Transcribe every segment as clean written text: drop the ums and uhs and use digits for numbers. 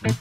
Well,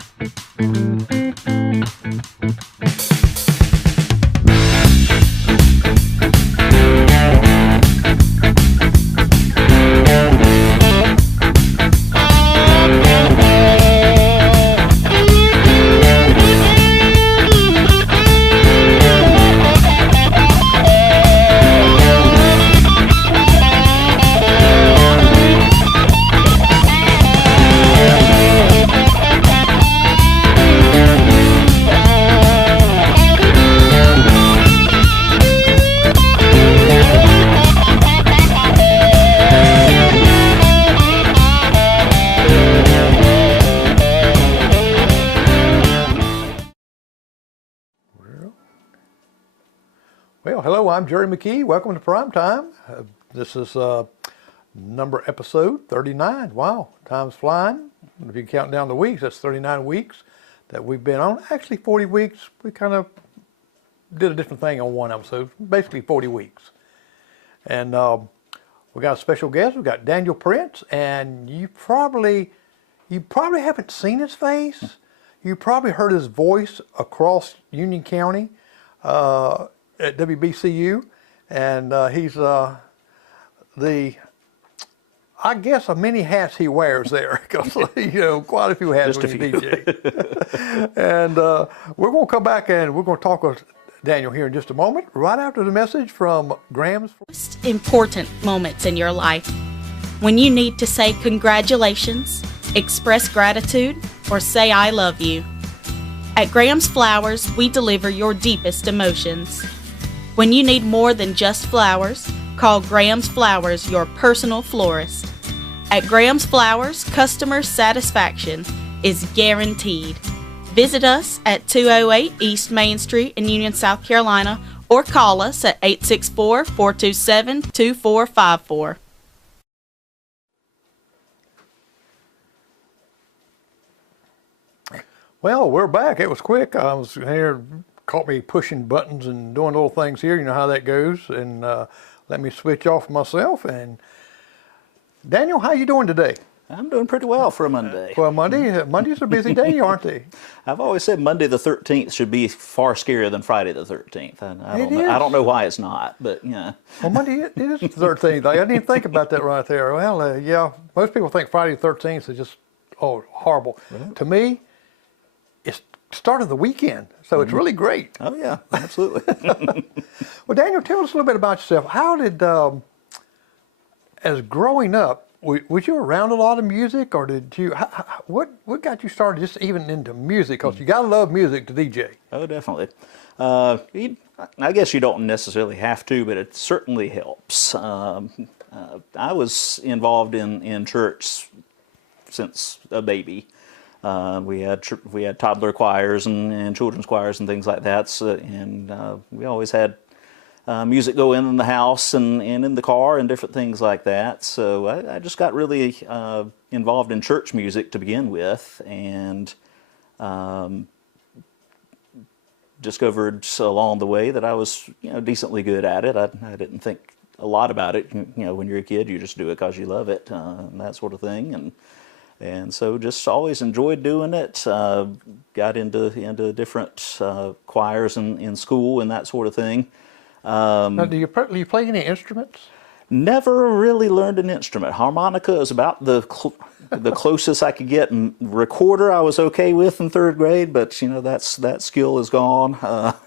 hello, I'm Jerry McKee. Welcome to Prime Time. This is episode 39. Wow, time's flying. If you count down the weeks, that's 39 weeks that we've been on. Actually, 40 weeks. We kind of did a different thing on one episode. Basically, 40 weeks. And we got a special guest. We got Daniel Prince, and you probably haven't seen his face. You probably heard his voice across Union County. At WBCU, and he's I guess, many hats he wears there, because quite a few hats when you DJ. And we're going to come back and we're going to talk with Daniel here in just a moment, right after the message from Graham's. Most important moments in your life, when you need to say congratulations, express gratitude, or say I love you. At Graham's Flowers, we deliver your deepest emotions. When you need more than just flowers, call Graham's Flowers your personal florist. At Graham's Flowers, customer satisfaction is guaranteed. Visit us at 208 East Main Street in Union, South Carolina, or call us at 864-427-2454. Well, we're back. It was quick. I was here, caught me pushing buttons and doing little things here. You know how that goes. And let me switch off myself. And Daniel, how you doing today? I'm doing pretty well for a Monday. Well, Monday's a busy day, aren't they? I've always said Monday the 13th should be far scarier than Friday the 13th. I don't know why it's not, but yeah. Well, Monday it is the 13th. I didn't even think about that right there. Well, yeah, most people think Friday the 13th is just, horrible. Right. To me, it's start of the weekend, so it's really great. Oh yeah, absolutely. Well, Daniel, tell us a little bit about yourself. How did, as growing up, was you around a lot of music, or did you? What got you started just even into music? Because you gotta love music to DJ. Oh, definitely. I guess you don't necessarily have to, but it certainly helps. I was involved in church since a baby. We had toddler choirs and children's choirs and things like that, and we always had music go in the house and in the car and different things like that. So I just got really involved in church music to begin with, and discovered along the way that I was decently good at it. I didn't think a lot about it. When you're a kid, you just do it because you love it, and that sort of thing. And so just always enjoyed doing it. Got into different choirs in school and that sort of thing. Now, do you play any instruments? Never really learned an instrument. Harmonica is about the closest I could get. And recorder I was okay with in third grade, but that skill is gone. Well,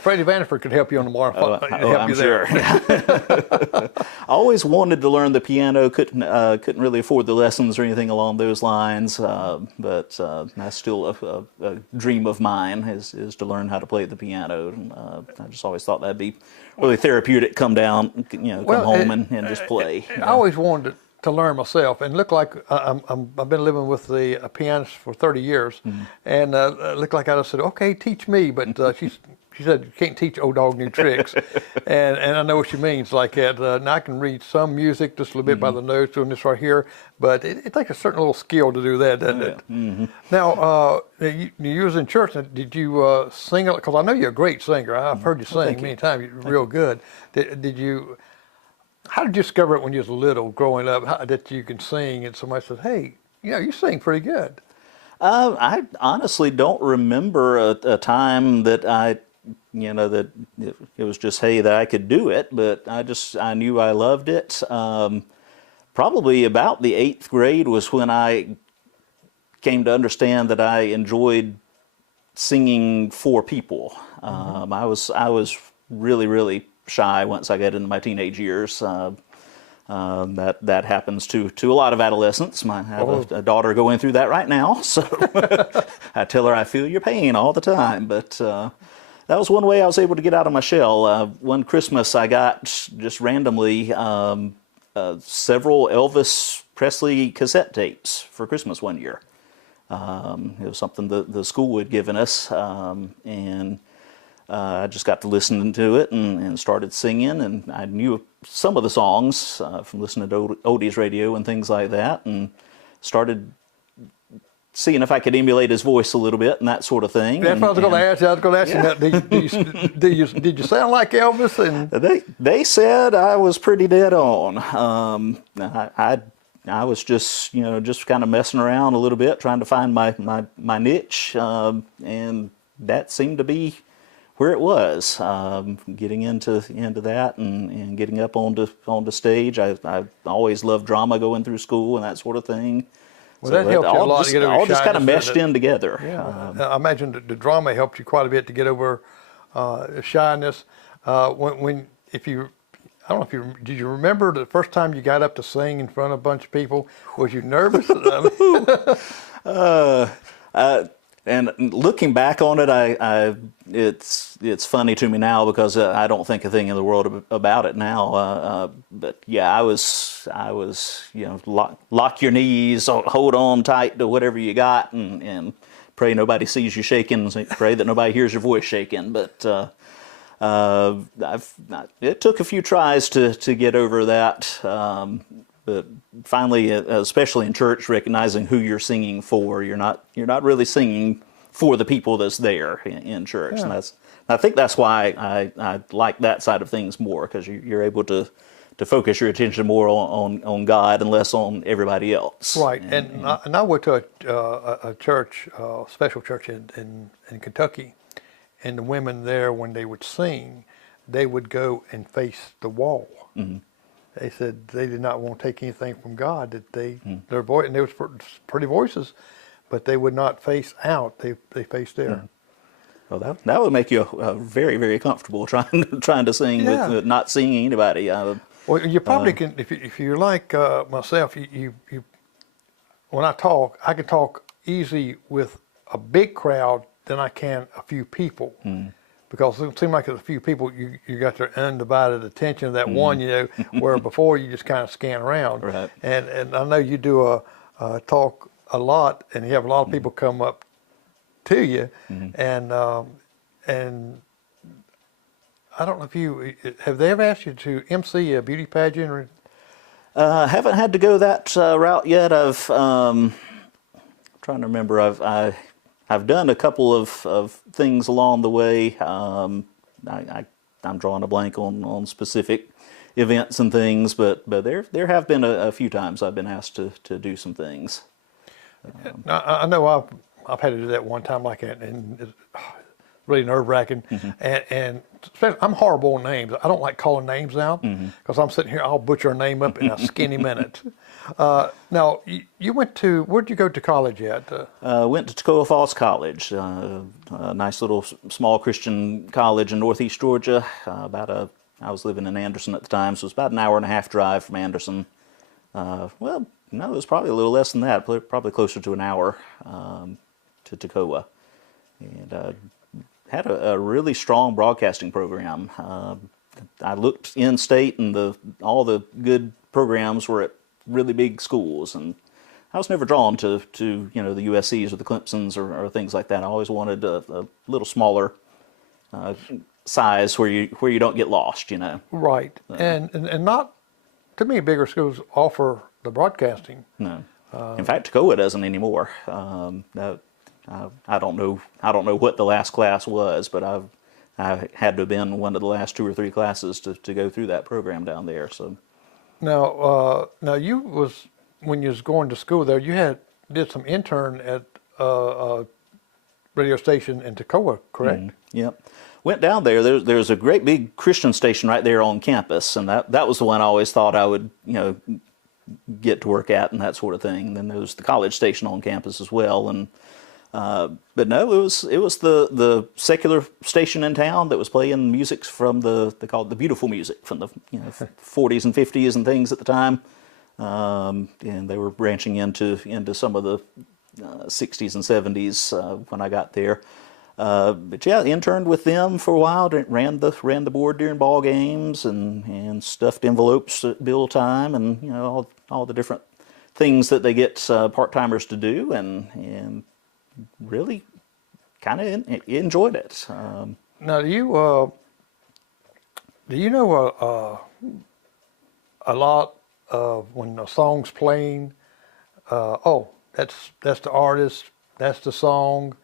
Freddie Vanderford could help you on the more. I'm sure. I always wanted to learn the piano. Couldn't really afford the lessons or anything along those lines. But that's still a dream of mine is to learn how to play the piano. I just always thought that'd be really therapeutic. Come down, come home and just play. I always wanted to learn myself, and look like I've been living with a pianist for 30 years, and looked like I just said, okay, teach me, but she said, you can't teach old dog new tricks, and I know what she means like that. Now I can read some music just a little bit by the notes doing this right here, but it takes a certain little skill to do that, doesn't it? Now, you was in church, did you sing? Because I know you're a great singer. I've heard you sing many times. You're real good. Did you? How did you discover it when you was little, growing up, that you can sing, and somebody said, hey, you sing pretty good? I honestly don't remember a time that that it was just, hey, that I could do it, but I knew I loved it. Probably about the 8th grade was when I came to understand that I enjoyed singing for people. I was really, really shy once I got into my teenage years. That happens to a lot of adolescents. I have a daughter going through that right now, so I tell her I feel your pain all the time. But that was one way I was able to get out of my shell. One Christmas I got just randomly several Elvis Presley cassette tapes for Christmas one year. It was something the school had given us, and I just got to listen to it and started singing, and I knew some of the songs from listening to oldies radio and things like that, and started seeing if I could emulate his voice a little bit and that sort of thing. That's what I was going to ask you. I was going to ask you that. Did you sound like Elvis? And they said I was pretty dead on. I was just kind of messing around a little bit, trying to find my niche, and that seemed to be where it was. Getting into that and getting up onto stage. I always loved drama going through school and that sort of thing. Well, that helped you a lot to get over all just kind of shyness, meshed in together. Yeah, I imagine the drama helped you quite a bit to get over shyness. I don't know did you remember the first time you got up to sing in front of a bunch of people? Was you nervous? And looking back on it, it's funny to me now because I don't think a thing in the world about it now. But yeah, I was lock your knees, hold on tight to whatever you got, and pray nobody sees you shaking. Pray that nobody hears your voice shaking. But it took a few tries to get over that. But finally, especially in church, recognizing who you're singing for, you're not really singing for the people that's there in church, yeah. And I think that's why I like that side of things more, because you're able to focus your attention more on God and less on everybody else. Right, and I went to a church, special church in Kentucky, and the women there, when they would sing, they would go and face the wall. Mm-hmm. They said they did not want to take anything from God. That their voice, and they was pretty voices, but they would not face out. They faced there. Well, that would make you very, very comfortable trying to sing with not seeing anybody. Well, you probably can if you're like myself. You when I talk, I can talk easy with a big crowd than I can a few people. Because it seems like there's a few people, you got their undivided attention of that one, where before you just kind of scan around. Right. And I know you do a talk a lot, and you have a lot of people come up to you, and I don't know if have they ever asked you to MC a beauty pageant? Or? Haven't had to go that route yet. I'm trying to remember. I've done a couple of things along the way. I'm drawing a blank on specific events and things, but there have been a few times I've been asked to do some things. I know I've had to do that one time like that, and it's really nerve-wracking. And especially, I'm horrible on names. I don't like calling names out because I'm sitting here, I'll butcher a name up in a skinny minute. Now, you went to, where'd you go to college at? Went to Toccoa Falls College, a nice little small Christian college in northeast Georgia. I was living in Anderson at the time, so it was about an hour and a half drive from Anderson. Well, no, it was probably a little less than that, probably closer to an hour to Toccoa. And had a really strong broadcasting program. I looked in state, and all the good programs were at really big schools, and I was never drawn to the USCs or the Clemsons or things like that. I always wanted a little smaller size where you don't get lost, Right, and not too many bigger schools offer the broadcasting. No, in fact, Toccoa doesn't anymore. I don't know what the last class was, but I had to have been one of the last 2 or 3 classes to go through that program down there. So now you when you was going to school there, you did some intern at radio station in Toccoa, correct? Yep. Went down there. There's a great big Christian station right there on campus, and that was the one I always thought I would, get to work at and that sort of thing. And then there was the college station on campus as well. And but no, it was the secular station in town that was playing music from they called it the beautiful music from the 40s and 50s and things at the time. And they were branching into some of the 60s and 70s when I got there. But yeah, interned with them for a while. Ran the board during ball games and stuffed envelopes at bill time, and all the different things that they get part timers to do, and really kind of enjoyed it. Now, do you know a lot of when a song's playing? That's the artist. That's the song.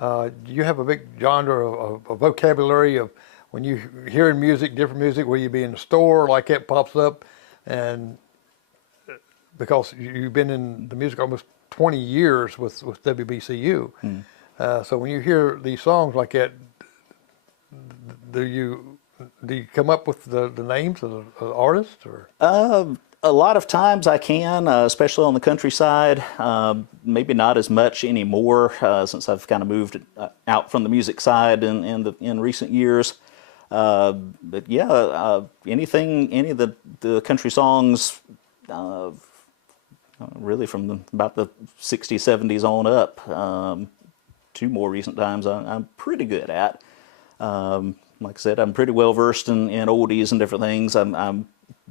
Do you have a big genre of vocabulary of when you hearing music, different music, where you be in the store, like that pops up, and because you've been in the music almost 20 years with WBCU, so when you hear these songs like that, do you come up with the names of the artists, or? A lot of times I can, especially on the countryside. Maybe not as much anymore since I've kind of moved out from the music side in recent years. But yeah, any of the country songs, really from about the 60s, 70s on up, to more recent times, I'm pretty good at. Like I said, I'm pretty well versed in oldies and different things. I'm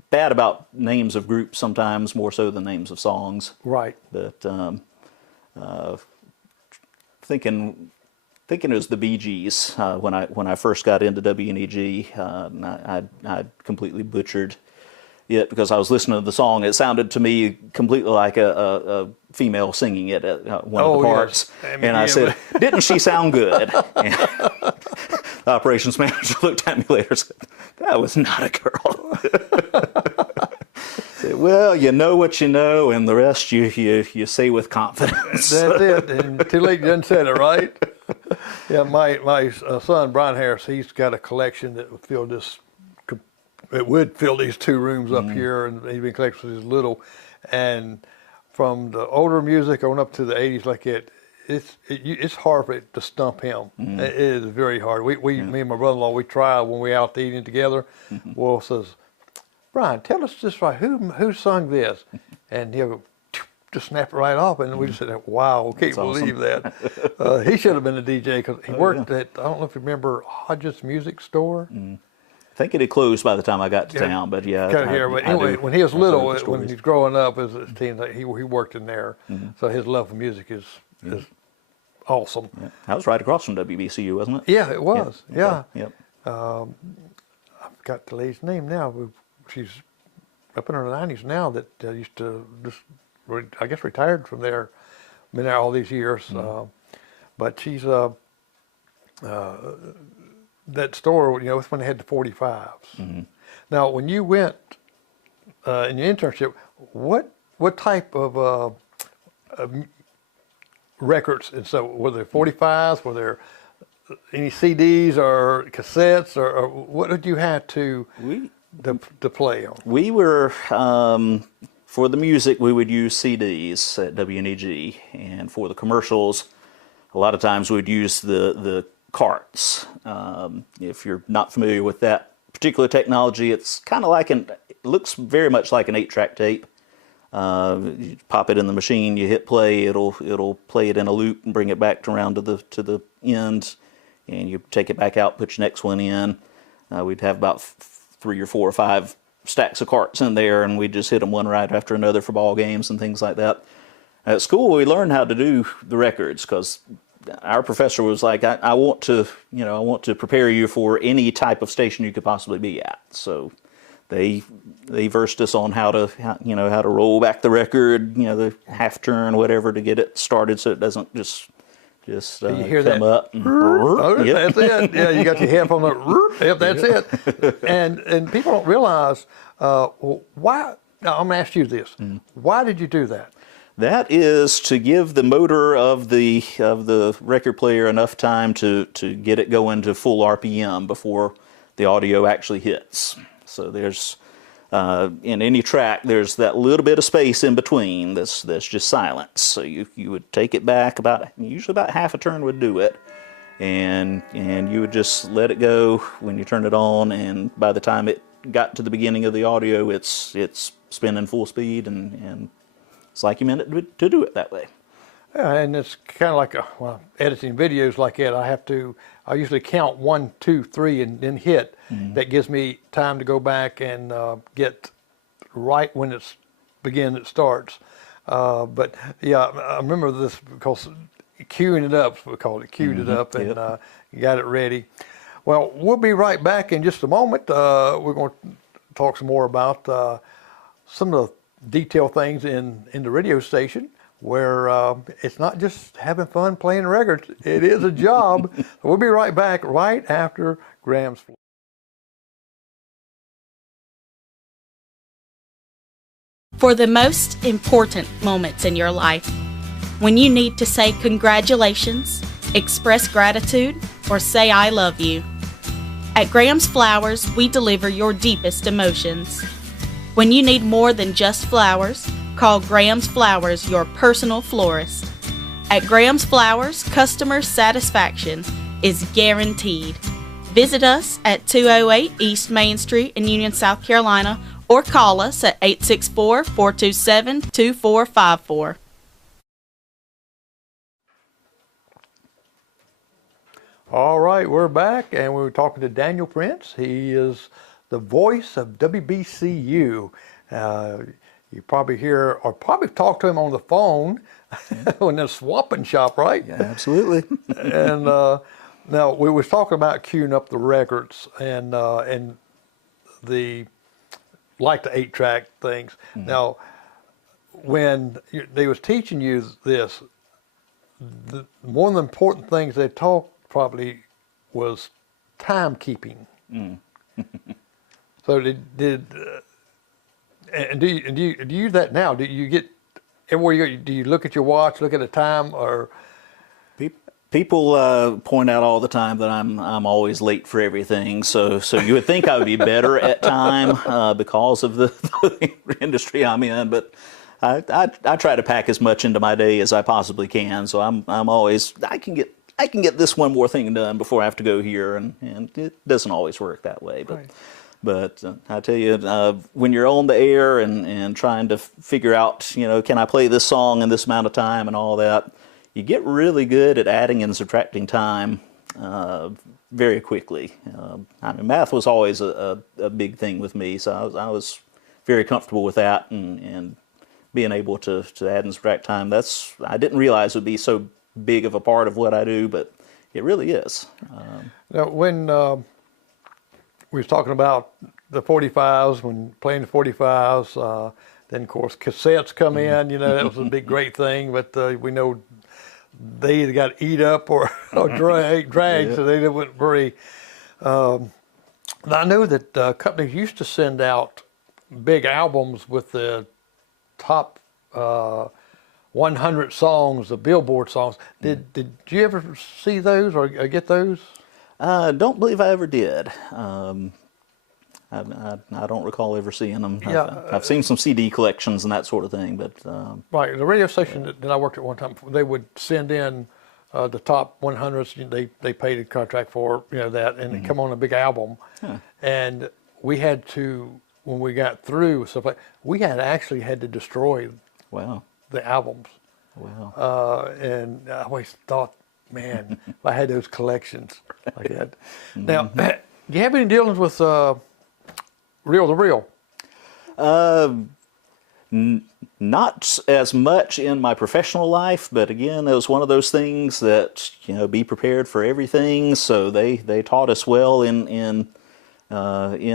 bad about names of groups sometimes, more so than names of songs. Right. But thinking it was the Bee Gees when I first got into WNEG. I completely butchered it because I was listening to the song. It sounded to me completely like a female singing it at one of the parts. Yes. And I said, "Didn't she sound good?" And the operations manager looked at me later and said, "That was not a girl." Said, "Well, you know what you know, and the rest you say with confidence." That's it. And too late, you done said it, right? Yeah, my son Brian Harris, he's got a collection that would fill this. It would fill these two rooms up here, and he's been collecting since he was little. And from the older music on up to the 80s, like it's hard for it to stump him. It is very hard. Me and my brother-in-law, we try when we're out eating together. Will says, "Brian, tell us this right. Who sung this?" And he'll go, just snap it right off, and we just said, "Wow, can't believe that." He should have been a DJ because he worked at, I don't know if you remember, Hodges Music Store. I think it had closed by the time I got to town, but yeah. Kind of here, but anyway, when he was little, when he's growing up as a teen, he worked in there, so his love for music is awesome. Yeah. I was right across from WBCU, wasn't it? Yeah, it was. Yeah. Okay. Yep. I've got the lady's name now. She's up in her 90s now. That used to I guess retired from there. Been there all these years, but she's that store. It's when they had the 45s. Now, when you went in your internship, what type of records? And so, were there 45s? Were there any CDs or cassettes, or what did you have to play on? We were for the music, we would use CDs at WNEG, and for the commercials, a lot of times we'd use the carts. If you're not familiar with that particular technology, it's kind of like it looks very much like an 8-track tape. You pop it in the machine, you hit play, it'll play it in a loop and bring it back around to the end, and you take it back out, put your next one in. We'd have about 3 or 4 or 5 stacks of carts in there, and we'd just hit them one right after another for ball games and things like that. At school, we learned how to do the records because our professor was like, I want to prepare you for any type of station you could possibly be at. So they versed us on how to roll back the record, the half turn, whatever, to get it started so it doesn't just you hear come that up. And, That's it. Yeah, you got your hand on the. Yep, that's it. And people don't realize why. Now I'm going to ask you this: why did you do that? That is to give the motor of the record player enough time to get it going to full RPM before the audio actually hits. So there's in any track there's that little bit of space in between that's just silence. So you would take it back usually about half a turn would do it, and you would just let it go when you turn it on, and by the time it got to the beginning of the audio, it's spinning full speed, and it's like you meant it to do it that way. Yeah, and it's kind of like editing videos like that. I usually count 1, 2, 3, and then hit. Mm-hmm. That gives me time to go back and get right when it starts. But yeah, I remember this because queuing it up, we called it, queued it up, and got it ready. Well, we'll be right back in just a moment. We're going to talk some more about some of the detailed things in the radio station, where it's not just having fun playing records, it is a job. So we'll be right back right after Graham's Flowers. For the most important moments in your life, when you need to say congratulations, express gratitude, or say I love you, at Graham's Flowers, we deliver your deepest emotions. When you need more than just flowers, call Graham's Flowers your personal florist. At Graham's Flowers, customer satisfaction is guaranteed. Visit us at 208 East Main Street in Union, South Carolina, or call us at 864-427-2454. All right, we're back, and we were talking to Daniel Prince. He is the voice of WBCU. You probably hear or probably talk to him on the phone in the swapping shop, right? Yeah, absolutely. And now we was talking about queuing up the records and the 8-track things. Mm-hmm. Now, when they was teaching you this, one of the important things they taught probably was timekeeping. Mm. So and do you use that now? Do you get everywhere you go? Do you look at your watch, look at the time, or people point out all the time that I'm always late for everything. So you would think I would be better at time because of the industry I'm in, but I try to pack as much into my day as I possibly can. So I'm always I can get this one more thing done before I have to go here, and it doesn't always work that way, but. Right. But I tell you, when you're on the air and trying to figure out, can I play this song in this amount of time and all that, you get really good at adding and subtracting time very quickly. Math was always a big thing with me, so I was very comfortable with that and being able to add and subtract time. I didn't realize it would be so big of a part of what I do, but it really is. Now, when we was talking about the 45s, when playing the 45s, then of course cassettes come in, that was a big great thing, but we know they either got eat up or dragged, yeah. So they weren't very, I know that companies used to send out big albums with the top 100 songs, the Billboard songs. Did you ever see those or get those? Don't believe I ever did. I don't recall ever seeing them. Yeah, I've seen some CD collections and that sort of thing, but right. The radio station that I worked at one time, they would send in the top 100s. They paid a contract for that, and it come on a big album. Huh. And we had to, when we got through stuff like, we actually had to destroy the albums. Wow. And I always thought, man, if I had those collections like that. Now, do you have any dealings with Reel to Reel? Not as much in my professional life, but again, it was one of those things that, be prepared for everything. So they taught us well in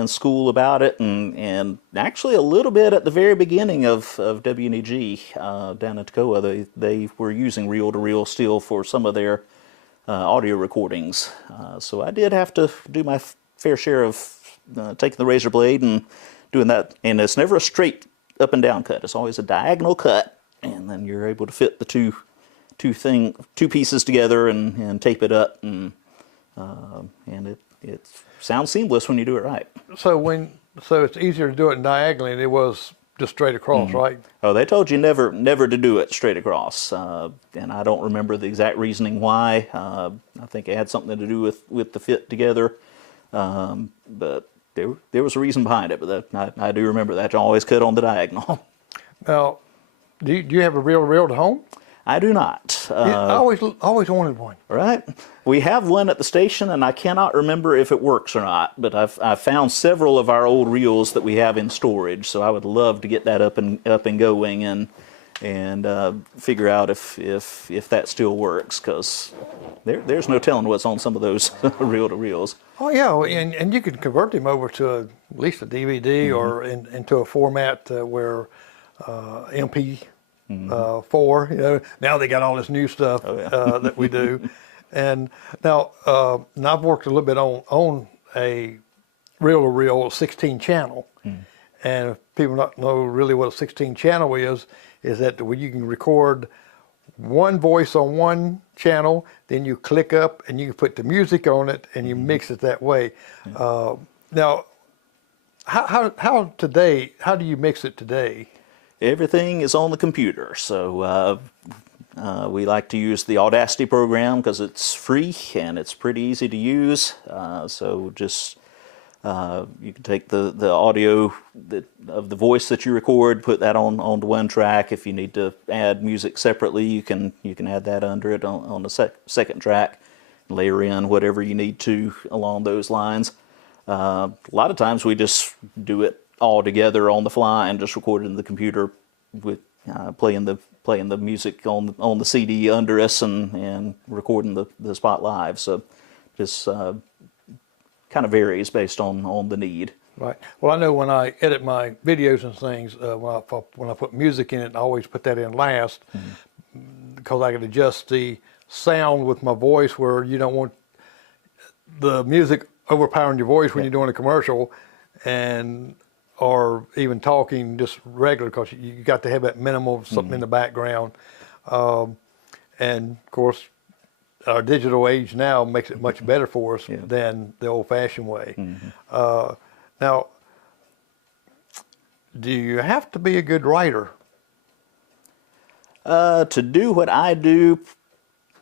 school about it, and actually a little bit at the very beginning of WNEG down in Toccoa. They were using reel to reel still for some of their audio recordings. So I did have to do my fair share of taking the razor blade and doing that. And it's never a straight up and down cut. It's always a diagonal cut. and then you're able to fit the two pieces together and tape it up, and it sounds seamless when you do it right. So it's easier to do it diagonally than it was just straight across, right? Oh, they told you never to do it straight across, and I don't remember the exact reasoning why. I think it had something to do with the fit together, but there was a reason behind it. But I do remember that you always cut on the diagonal. Now, do you have a reel at home? I do not. I always wanted one. Right. We have one at the station, and I cannot remember if it works or not. But I've found several of our old reels that we have in storage, so I would love to get that up and going and figure out if that still works, because there's no telling what's on some of those reel-to-reels. Oh yeah, and you can convert them over to at least a DVD or into a format where MP. 4, now they got all this new stuff that we do. And now I've worked a little bit on a reel-to-reel 16 channel. And if people not know really what a 16 channel is that where you can record one voice on one channel, then you click up and you can put the music on it and you mix it that way. Now, how do you mix it today? Everything is on the computer, so we like to use the Audacity program because it's free and it's pretty easy to use. So just you can take the audio of the voice that you record, put that onto one track. If you need to add music separately, you can add that under it on the second track, layer in whatever you need to along those lines. A lot of times we just do it all together on the fly and just record it in the computer with playing the music on the CD under us and recording the spot live. So just kind of varies based on the need. Right. Well, I know when I edit my videos and things, when I put music in it, I always put that in last because I can adjust the sound with my voice where you don't want the music overpowering your voice when you're doing a commercial or even talking just regular, because you got to have that minimum of something in the background. And of course, our digital age now makes it much better for us than the old-fashioned way. Now, do you have to be a good writer? To do what I do,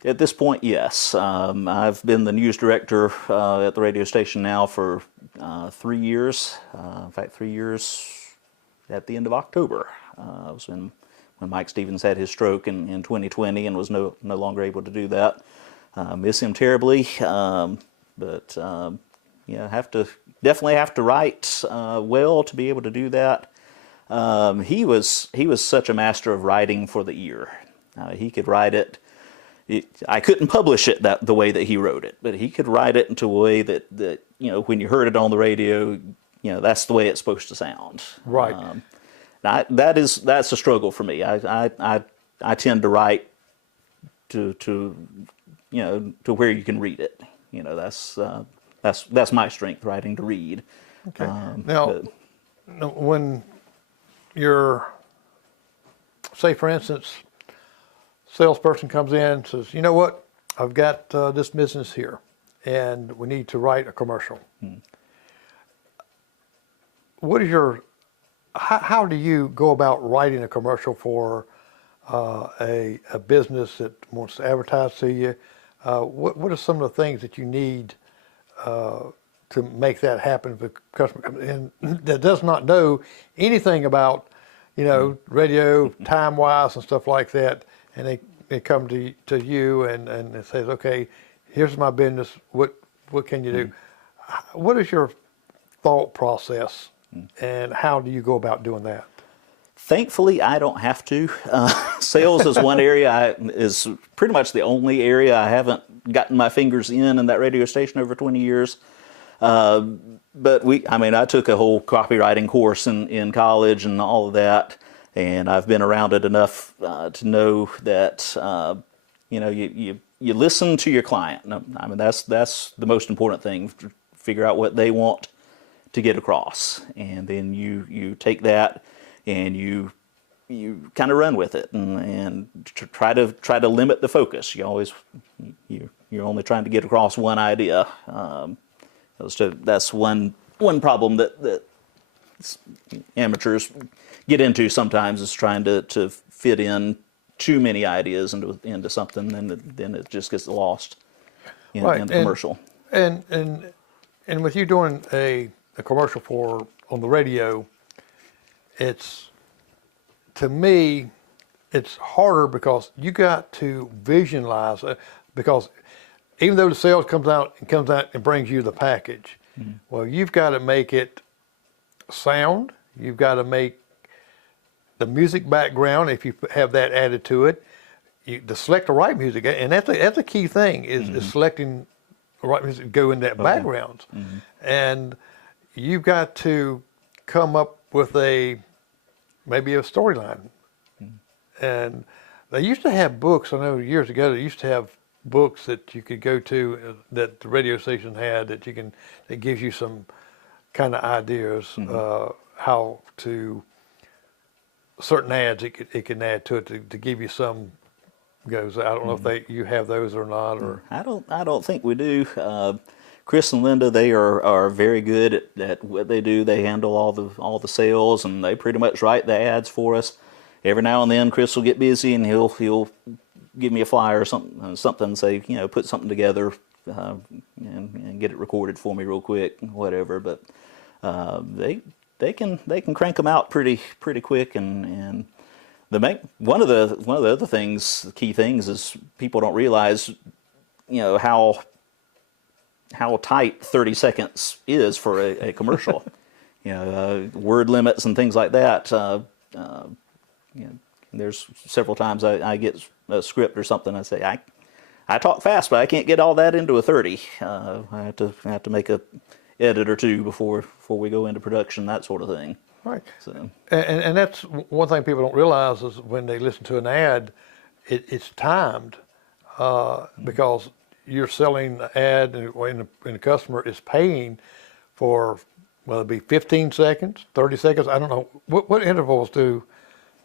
at this point, yes. I've been the news director at the radio station now for 3 years. In fact, 3 years at the end of October. It was when Mike Stevens had his stroke in 2020 and was no longer able to do that. Miss him terribly, but definitely have to write well to be able to do that. He was such a master of writing for the ear. He could write it. I couldn't publish it the way that he wrote it, but he could write it into a way that when you heard it on the radio, that's the way it's supposed to sound. Right. That's a struggle for me. I tend to write to where you can read it. That's my strength, writing to read. Okay. Now, when you're, say for instance, salesperson comes in and says, you know what, I've got this business here and we need to write a commercial. What is how do you go about writing a commercial for a business that wants to advertise to you? What are some of the things that you need to make that happen if a customer comes in that does not know anything about, radio, time-wise and stuff like that, and they come to you and it says, okay, here's my business, what can you do? What is your thought process and how do you go about doing that? Thankfully, I don't have to. Sales is one area, is pretty much the only area I haven't gotten my fingers in that radio station over 20 years. But I took a whole copywriting course in college and all of that, and I've been around it enough to know that you listen to your client. That's the most important thing. Figure out what they want to get across, and then you take that and you you kind of run with it and try to limit the focus. You're only trying to get across one idea. That's one problem that amateurs get into sometimes, is trying to fit in too many ideas into something, and then it just gets lost in the commercial. And with you doing a commercial on the radio, to me, it's harder because you got to visualize, because even though the sales comes out and brings you the package, well, you've got to make it sound. You've got to make the music background, if you have that added to it, to select the right music, and that's a key thing is selecting the right music to go in that background, and you've got to come up with maybe a storyline. And they used to have books. I know years ago they used to have books that you could go to that the radio station had that gives you some kind of ideas how to certain ads it can add to it to give you some goes. I don't know if you have those or not, or I don't think we do. Chris and Linda, they are very good at what they do. They handle all the sales, and they pretty much write the ads for us. Every now and then, Chris will get busy, and he'll give me a flyer or something, and say, put something together and get it recorded for me real quick, whatever. But they can crank them out pretty quick, and one of the other things, the key things, is people don't realize, how tight 30 seconds is for a commercial. Word limits and things like that. There's several times I get a script or something. I say I talk fast, but I can't get all that into a 30. I have to make a edit or two before we go into production, that sort of thing. Right. So and that's one thing people don't realize is when they listen to an ad, it's timed because you're selling the ad, and the customer is paying for, well, it'd be 15 seconds, 30 seconds. I don't know what intervals do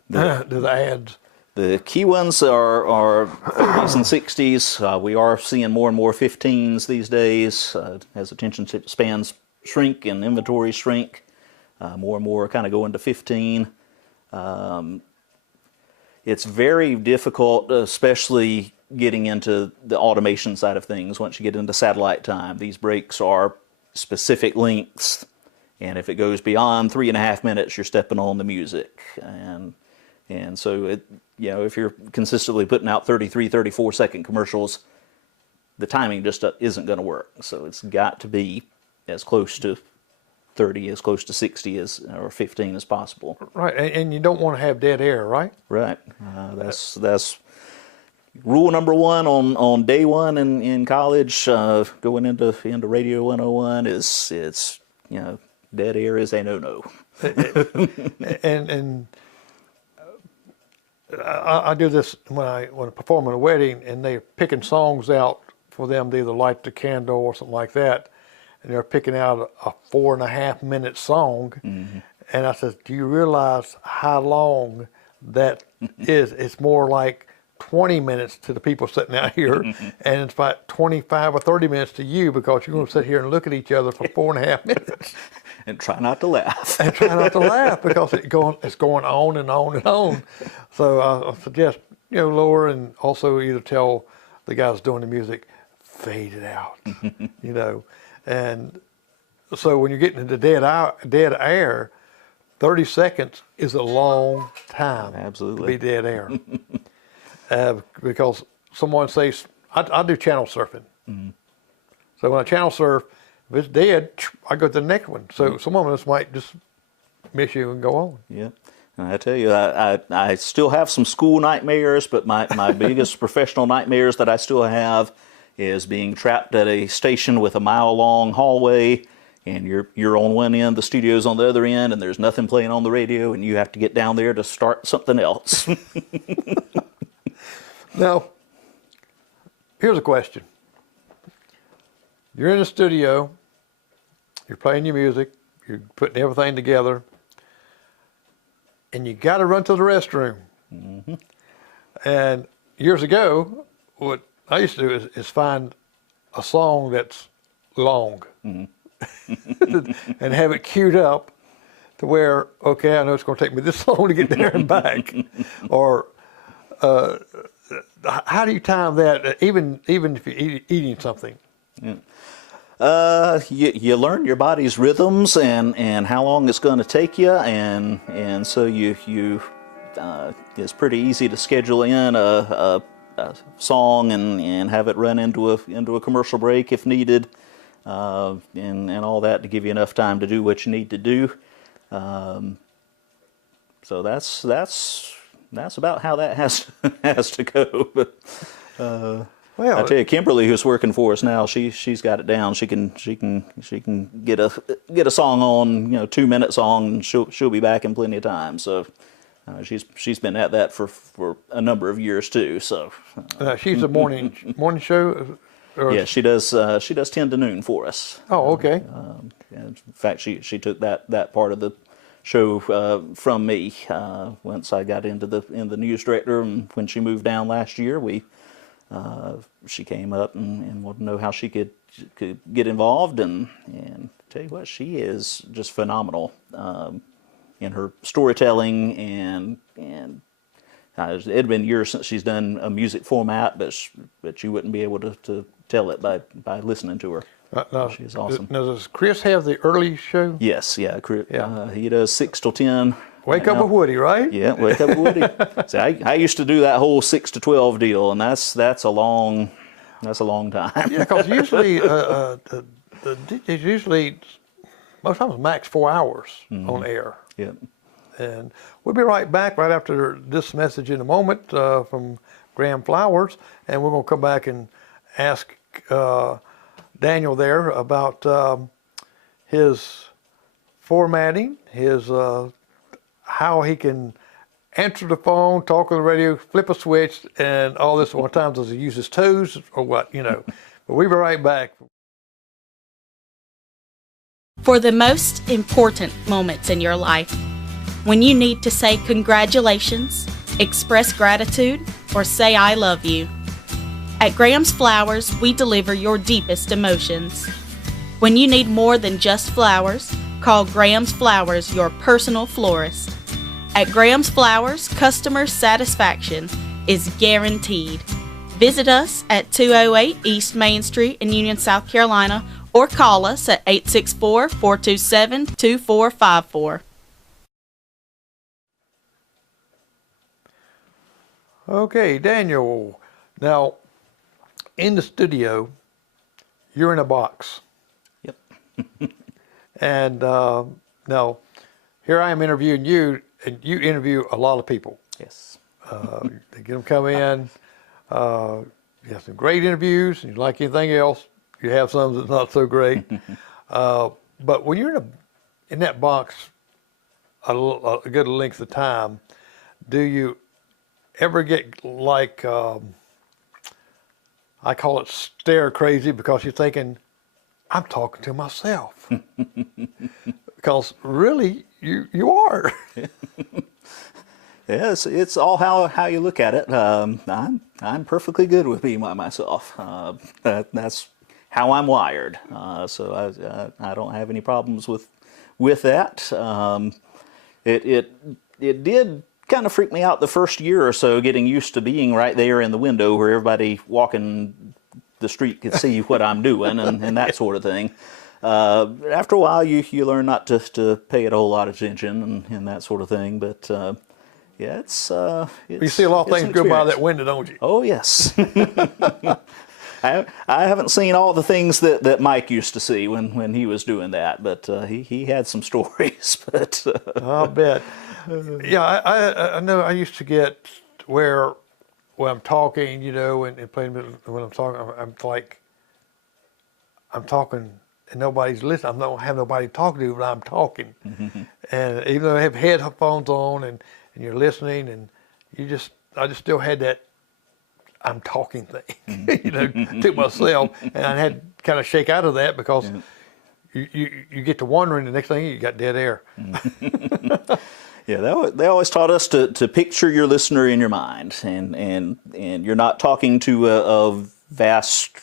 the ads. The key ones are 50s and 60s. We are seeing more and more 15s these days as attention spans shrink and inventory shrink. More and more kind of go into 15. It's very difficult, especially getting into the automation side of things. Once you get into satellite time, these breaks are specific lengths, and if it goes beyond 3.5 minutes, you're stepping on the music. And so if you're consistently putting out 33, 34 second commercials, the timing just isn't going to work. So it's got to be as close to 30, as close to 60 or 15 as possible. Right, and you don't want to have dead air, right? Right. That's rule number one on day one in college, going into Radio 101 is dead air is a no-no. and I do this when I perform at a wedding, and they're picking songs out for them to either light the candle or something like that, and they're picking out a 4.5 minute song, and I said, do you realize how long that is? It's more like 20 minutes to the people sitting out here, and it's about 25 or 30 minutes to you, because you're going to sit here and look at each other for 4.5 minutes. And try not to laugh. And try not to laugh, because it's going on and on and on. So I suggest, lower, and also either tell the guys doing the music, fade it out, And so when you're getting into dead air, 30 seconds is a long time. Absolutely. To be dead air. Because someone says, I do channel surfing. So when I channel surf, if it's dead, I go to the next one. So some of us might just miss you and go on. Yeah. And I tell you, I still have some school nightmares, but my biggest professional nightmares that I still have is being trapped at a station with a mile-long hallway, and you're on one end, the studio's on the other end, and there's nothing playing on the radio, and you have to get down there to start something else. Now, here's a question. You're in the studio, you're playing your music, you're putting everything together. and you got to run to the restroom. Mm-hmm. And years ago, what I used to do is find a song that's long Mm-hmm. and have it queued up to where, okay, I know it's going to take me this long to get there and back. Or how do you time that, even if you're eating something? Yeah. You learn your body's rhythms and how long it's going to take you, and so it's pretty easy to schedule in a song and have it run into a commercial break if needed, and all that to give you enough time to do what you need to do. So that's about how that has to go. But Well, I tell you, Kimberly, who's working for us now, she's got it down. She can get a song on, 2-minute song, and she'll be back in plenty of time. So she's been at that for a number of years too. So she's a morning show. yeah, she does 10 to noon for us. Oh, okay. In fact, she took that part of the show from me once I got into the news director, and when she moved down last year, she came up and wanted to know how she could get involved, and tell you what, she is just phenomenal in her storytelling, and it had been years since she's done a music format, but you wouldn't be able to tell it by listening to her. Now, She's awesome. Now, does Chris have the early show? Yes, yeah. Yeah. He does 6 till 10. Wake up with Woody, right? Yeah, Wake Up with Woody. See, I used to do that whole 6 to 12 deal, and that's a long time. Yeah, because usually the DJs usually most times max 4 hours on air. Yeah. And we'll be right back right after this message in a moment from Graham Flowers, and we're going to come back and ask Daniel there about his formatting, his how he can answer the phone, talk on the radio, flip a switch, and all this at one time. Does he use his toes or what? But we'll be right back. For the most important moments in your life, when you need to say congratulations, express gratitude, or say I love you. At Graham's Flowers, we deliver your deepest emotions. When you need more than just flowers, call Graham's Flowers your personal florist. At Graham's Flowers, customer satisfaction is guaranteed. Visit us at 208 East Main Street in Union, South Carolina, or call us at 864-427-2454. Okay, Daniel. Now, in the studio, you're in a box. Yep. And now, here I am interviewing you, and you interview a lot of people. Yes. They get them come in. You have some great interviews, and like anything else, you have some that's not so great. But when you're in that box a good length of time, do you ever get like, I call it stare crazy, because you're thinking, I'm talking to myself. Because really, you are. Yes, it's all how you look at it. I'm perfectly good with being by myself. That's how I'm wired. So I don't have any problems with that. It did kind of freak me out the first year or so, getting used to being right there in the window where everybody walking the street could see what I'm doing and that sort of thing. After a while, you learn not to pay it a whole lot of attention and that sort of thing. But yeah, it's you see a lot of things go by that window, don't you? Oh yes. I haven't seen all the things that Mike used to see when he was doing that, but he had some stories. But I'll bet. Yeah, I know. I used to get where I'm talking, and playing when I'm talking, I'm talking and nobody's listening. I don't have nobody talking to, but I'm talking. Mm-hmm. And even though I have headphones on and you're listening, and I just still had that I'm talking thing, to myself, and I had to kind of shake out of that, because you get to wondering, the next thing you got dead air. Yeah, they always taught us to picture your listener in your mind, and you're not talking to a vast,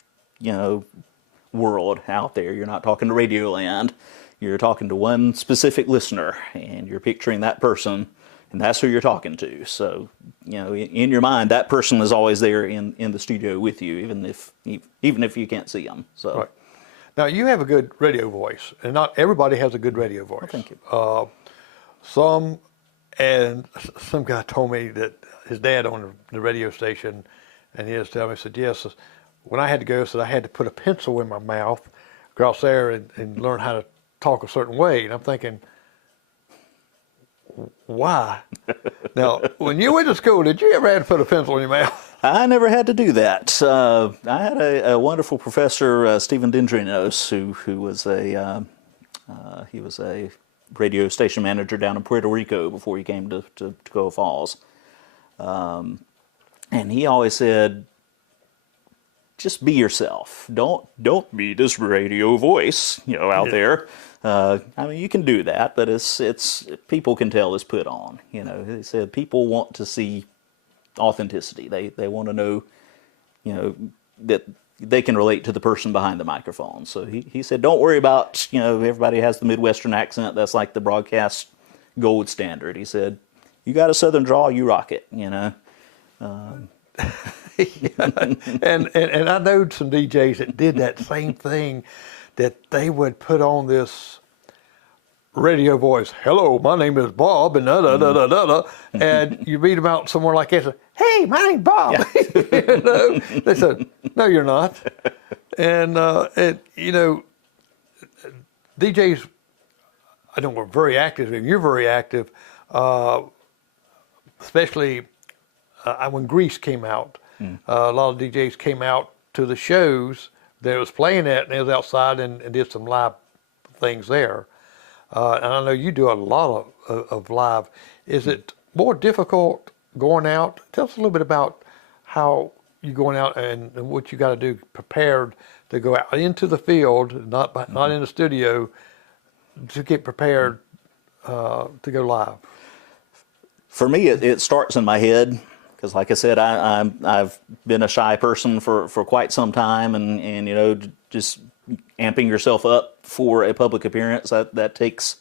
world out there. You're not talking to Radioland. You're talking to one specific listener, and you're picturing that person, and that's who you're talking to. So, in your mind, that person is always there in the studio with you, even if you can't see them. So, right. Now you have a good radio voice, and not everybody has a good radio voice. Oh, thank you. Some guy told me that his dad owned the radio station, and he was telling me, he said, yes, when I had to go, I had to put a pencil in my mouth, go out there and learn how to talk a certain way. And I'm thinking, why? Now, when you went to school, did you ever have to put a pencil in your mouth? I never had to do that. I had a wonderful professor, Stephen Dendrinos, who was he was a radio station manager down in Puerto Rico before he came to Tacoma Falls. And he always said, just be yourself. Don't be this radio voice, out there. You can do that, but it's people can tell it's put on. He said people want to see authenticity. They want to know, that they can relate to the person behind the microphone. So he said, don't worry about, everybody has the Midwestern accent. That's like the broadcast gold standard. He said, you got a Southern drawl, you rock it, Yeah. And I know some DJs that did that same thing, that they would put on this radio voice. Hello, my name is Bob, and and you read about somewhere like this. Hey, my name's Bob. Yeah. They said, no, you're not. And DJs, I know we're very active, and you're very active, especially when Grease came out. A lot of DJs came out to the shows that it was playing at, and they was outside and did some live things there. And I know you do a lot of live. Is it more difficult going out? Tell us a little bit about how you're going out and what you got to do prepared to go out into the field, not in the studio, to get prepared to go live. For me, it starts in my head. Because, like I said, I've been a shy person for quite some time, and just amping yourself up for a public appearance, that takes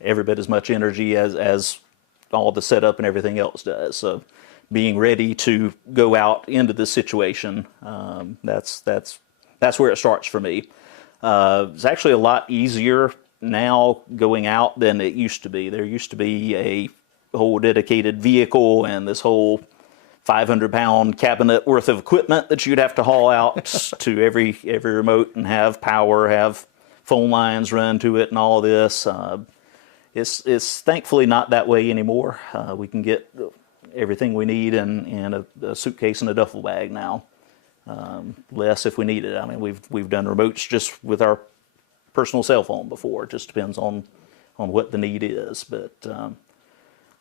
every bit as much energy as all the setup and everything else does. So, being ready to go out into this situation, that's where it starts for me. It's actually a lot easier now going out than it used to be. There used to be a whole dedicated vehicle and this whole 500-pound cabinet worth of equipment that you'd have to haul out to every remote and have power, have phone lines run to it, and all this. It's thankfully not that way anymore. We can get everything we need in a suitcase and a duffel bag now. Less if we need it. We've done remotes just with our personal cell phone before. It just depends on what the need is, but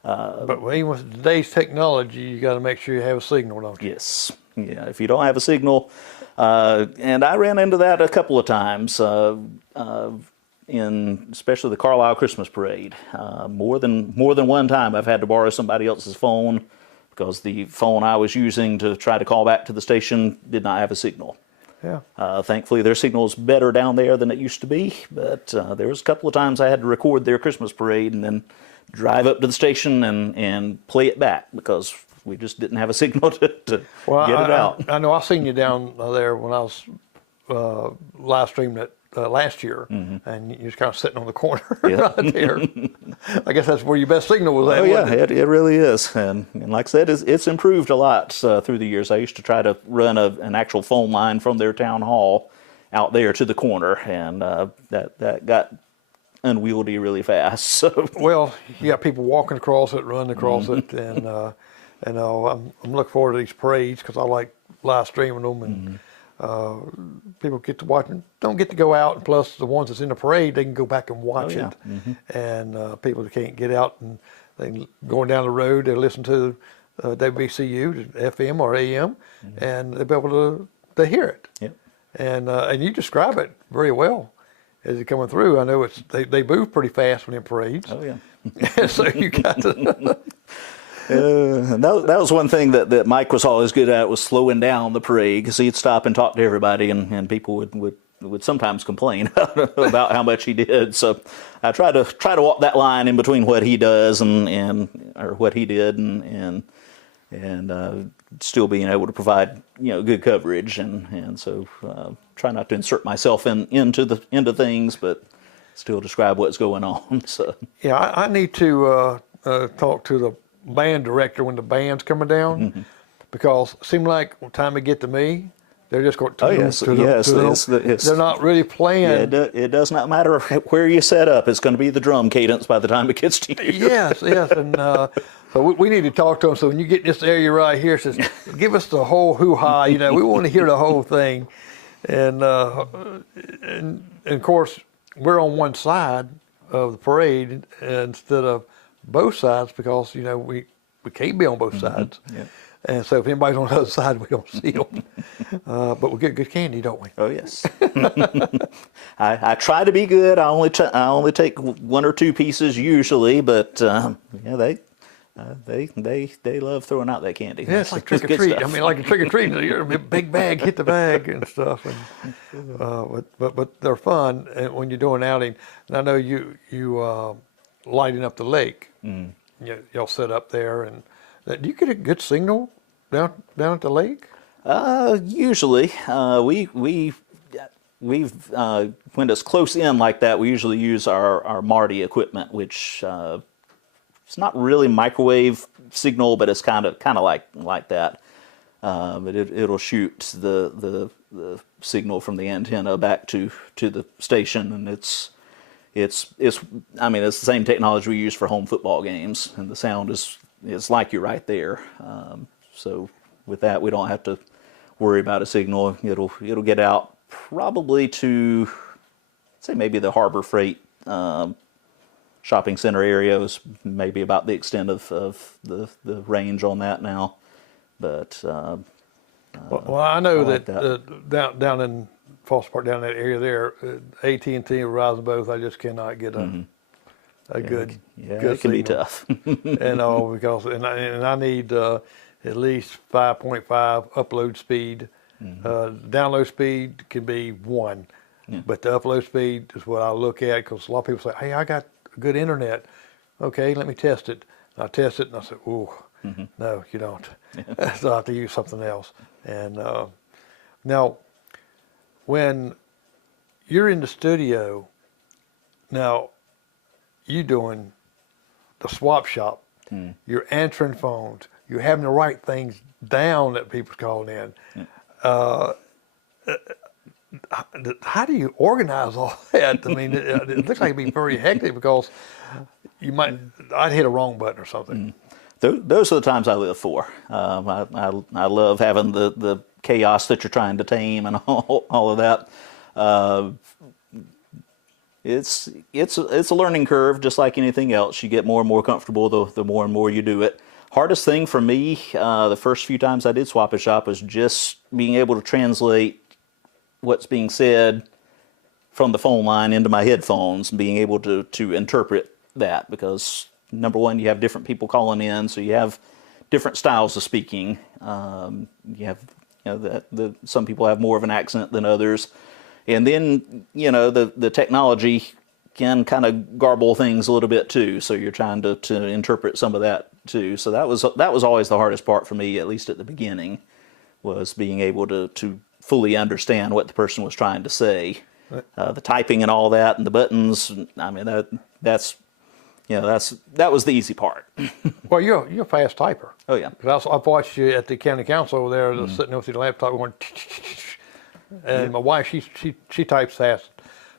even with today's technology, you got to make sure you have a signal, don't you? Yes. Yeah. If you don't have a signal, and I ran into that a couple of times, in especially the Carlisle Christmas Parade. More than one time, I've had to borrow somebody else's phone because the phone I was using to try to call back to the station did not have a signal. Yeah. Thankfully, their signal's better down there than it used to be, but there was a couple of times I had to record their Christmas parade and then drive up to the station and play it back because we just didn't have a signal to get it out. I know I seen you down there when I was live streaming it last year, and you're just kind of sitting on the corner right there. I guess that's where your best signal was at. Oh yeah, it really is, and like I said, it's improved a lot through the years. I used to try to run an actual phone line from their town hall out there to the corner, and that got unwieldy really fast. So well, you got people walking across it, running across it, and I'm looking forward to these parades because I like live streaming them, and people get to watch them, don't get to go out, and plus the ones that's in the parade, they can go back and watch it, and people that can't get out and they going down the road, they listen to WBCU, FM or AM, and they'll be able to hear it. Yep. And you describe it very well. as you're coming through, I know they move pretty fast when in parades. Oh yeah. So you got to. That was one thing that Mike was always good at, was slowing down the parade, because he'd stop and talk to everybody, and people would sometimes complain about how much he did. So I try to walk that line in between what he does or what he did and still being able to provide good coverage, and so try not to insert myself into things, but still describe what's going on. So yeah, I need to talk to the band director when the band's coming down, because it seems like by the time they get to me, they're just going they're not really playing. Yeah, it does not matter where you set up. It's going to be the drum cadence by the time it gets to you. Yes, and so we need to talk to them. So when you get in this area right here, it says, give us the whole hoo-ha. We want to hear the whole thing, and of course we're on one side of the parade instead of both sides, because we can't be on both sides. Yeah. And so if anybody's on the other side, we don't see them. But we get good candy, don't we? Oh yes. I try to be good. I only take one or two pieces usually, but they love throwing out that candy. Yeah, it's like trick or treat. I mean, like a trick or treat. You're a big bag, hit the bag and stuff. And but they're fun, and when you're doing outing. And I know you lighting up the lake. Y'all set up there, and do you get a good signal down at the lake? Usually, we've when it's close in like that, we usually use our Marty equipment, which it's not really microwave signal, but it's kind of like that. But it'll shoot the signal from the antenna back to the station, and it's the same technology we use for home football games, and the sound is like you're right there. So with that, we don't have to worry about a signal. It'll get out probably to, say, maybe the Harbor Freight shopping center area is maybe about the extent of the range on that now. But well, I know that down in Foster Park, down in that area there, AT&T and Verizon both, I just cannot get a good it can be tough. Because I need at least 5.5 upload speed. Download speed can be 1, but the upload speed is what I look at, because a lot of people say, hey, I got good internet. Okay, let me test it. And I test it and I say, ooh, no, you don't. So I have to use something else. And now, when you're in the studio, now you doing the swap shop, you're answering phones, you're having to write things down that people's calling in. How do you organize all that? I mean, it looks like it'd be very hectic, because I'd hit a wrong button or something. Those are the times I live for. I love having the chaos that you're trying to tame and all of that. It's a learning curve, just like anything else. You get more and more comfortable the more and more you do it. Hardest thing for me, the first few times I did Swap and Shop, was just being able to translate what's being said from the phone line into my headphones, and being able to interpret that, because number one, you have different people calling in, so you have different styles of speaking. You have some people have more of an accent than others, and then the technology can kind of garble things a little bit too. So you're trying to interpret some of that too. So that was always the hardest part for me, at least at the beginning, was being able to fully understand what the person was trying to say. The typing and all that, and the buttons. I mean, that was the easy part. Well, you're a fast typer. Oh yeah. Because I've watched you at the county council over there, sitting there with your laptop going, and my wife, she types fast.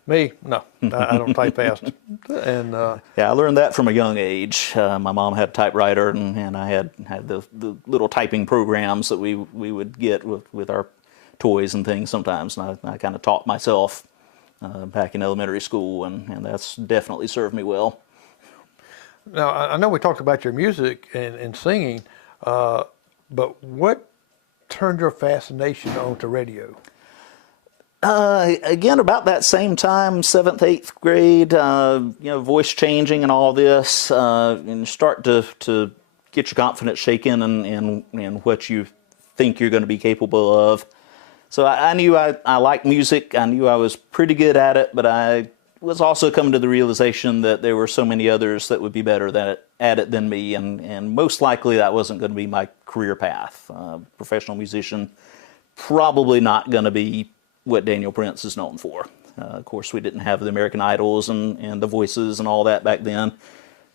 Me, no, I don't type fast. And yeah, I learned that from a young age. My mom had a typewriter, and I had the little typing programs that we would get with our toys and things sometimes, and I kind of taught myself back in elementary school, and that's definitely served me well. Now, I know we talked about your music and singing, but what turned your fascination onto radio? Again, about that same time, 7th, 8th grade, voice changing and all this, and start to get your confidence shaken in what you think you're going to be capable of. So I knew I liked music. I knew I was pretty good at it, but I was also coming to the realization that there were so many others that would be better at it than me, and most likely that wasn't going to be my career path. Professional musician, probably not going to be what Daniel Prince is known for. Of course, we didn't have the American Idols and the Voices and all that back then.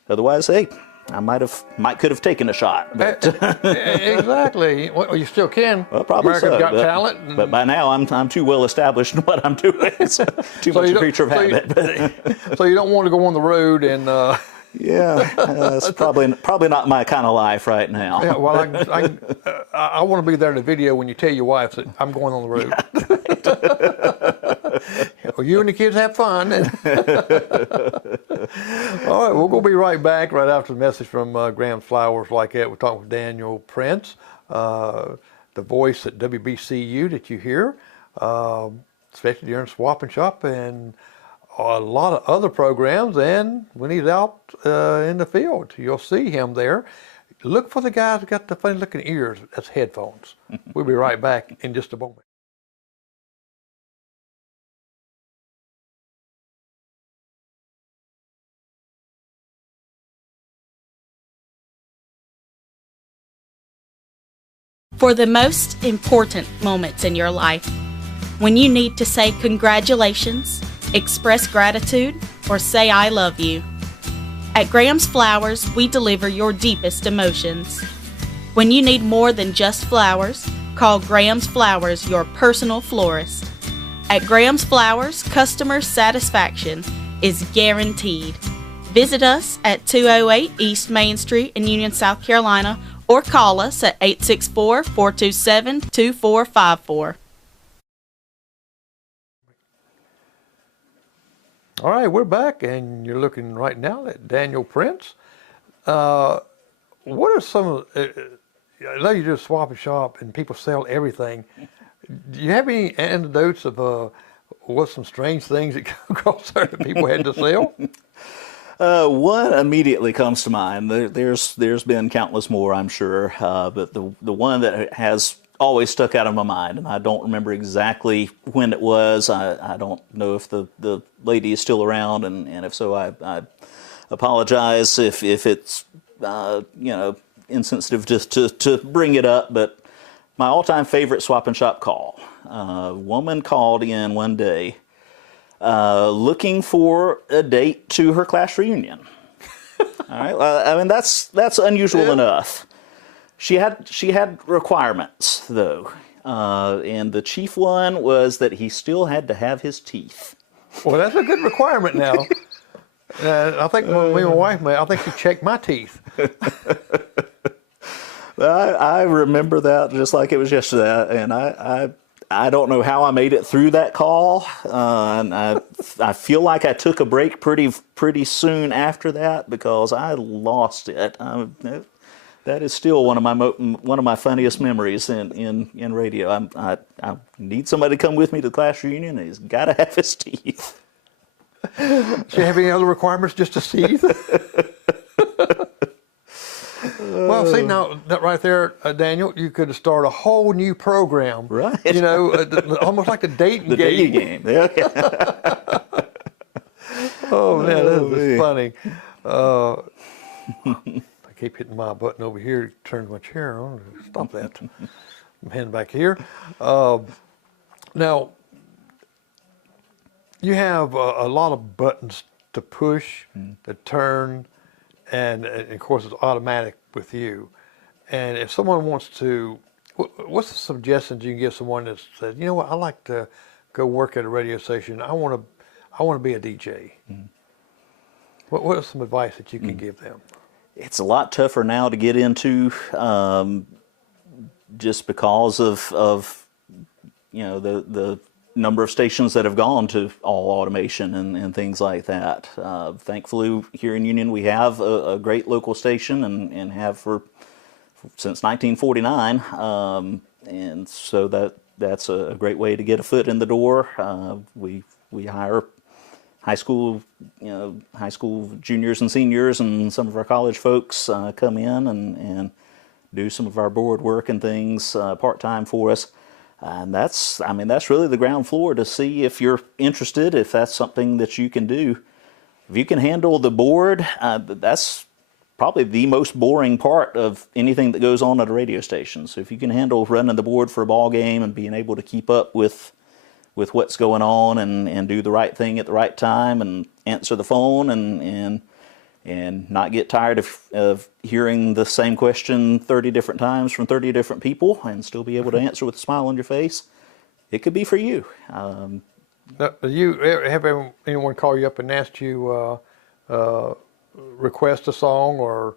Otherwise, hey, I could have taken a shot. But Exactly. Well, you still can. well, probably America's so, Got Talent. But by now, I'm too well established in what I'm doing. It's too much a creature of habit. So you don't want to go on the road and. Yeah, it's probably not my kind of life right now. Yeah, well, I want to be there in the video when you tell your wife that I'm going on the road. Well, you and the kids have fun. All right, we're going to be right back right after the message from Graham's Flowers like that. We're talking with Daniel Prince, the voice at WBCU that you hear, especially during Swap and Shop and a lot of other programs, and when he's out in the field, you'll see him there. Look for the guy who's got the funny looking ears. That's headphones. We'll be right back in just a moment. For the most important moments in your life, when you need to say congratulations, express gratitude, or say I love you. At Graham's Flowers, we deliver your deepest emotions. When you need more than just flowers, call Graham's Flowers your personal florist. At Graham's Flowers, customer satisfaction is guaranteed. Visit us at 208 East Main Street in Union, South Carolina, or call us at 864-427-2454. All right, we're back, and you're looking right now at Daniel Prince. What are some of I know you do Swap and Shop, and people sell everything. Do you have any anecdotes of what some strange things that come across there that people had to sell? One immediately comes to mind. There's been countless more, I'm sure, but the one that has always stuck out of my mind, and I don't remember exactly when it was. I don't know if the lady is still around, and if so, I apologize if it's insensitive to bring it up. But my all-time favorite Swap and Shop call. A woman called in one day looking for a date to her class reunion. All right, I mean that's unusual enough. She had requirements, though, and the chief one was that he still had to have his teeth. Well, that's a good requirement now. I think when me and my wife met, I think she checked my teeth. I remember that just like it was yesterday, and I don't know how I made it through that call, and I feel like I took a break pretty soon after that because I lost it. That is still one of my funniest memories in radio. I need somebody to come with me to the class reunion, and he's got to have his teeth. Do you have any other requirements, just his teeth? Well, see, now, that right there, Daniel, you could start a whole new program. Right. You know, almost like the dating The game. dating game. Yeah. Oh, man, that is funny. I keep hitting my button over here, turn my chair on. Stop that. I'm heading back here. Now, you have a lot of buttons to push, to turn, and of course it's automatic with you. And if someone wants to, what's the suggestions you can give someone that says, you know what, I like to go work at a radio station. I want to be a DJ. What are some advice that you can give them? It's a lot tougher now to get into, just because of the number of stations that have gone to all automation and things like that. Thankfully, here in Union, we have a great local station and have since 1949, and so that's a great way to get a foot in the door. We hire high school juniors and seniors, and some of our college folks come in and do some of our board work and things part-time for us. And that's really the ground floor to see if you're interested, if that's something that you can do. If you can handle the board, that's probably the most boring part of anything that goes on at a radio station. So if you can handle running the board for a ball game and being able to keep up with what's going on and do the right thing at the right time and answer the phone and not get tired of hearing the same question 30 different times from 30 different people and still be able to answer with a smile on your face, it could be for you. Now, have anyone call you up and asked you request a song or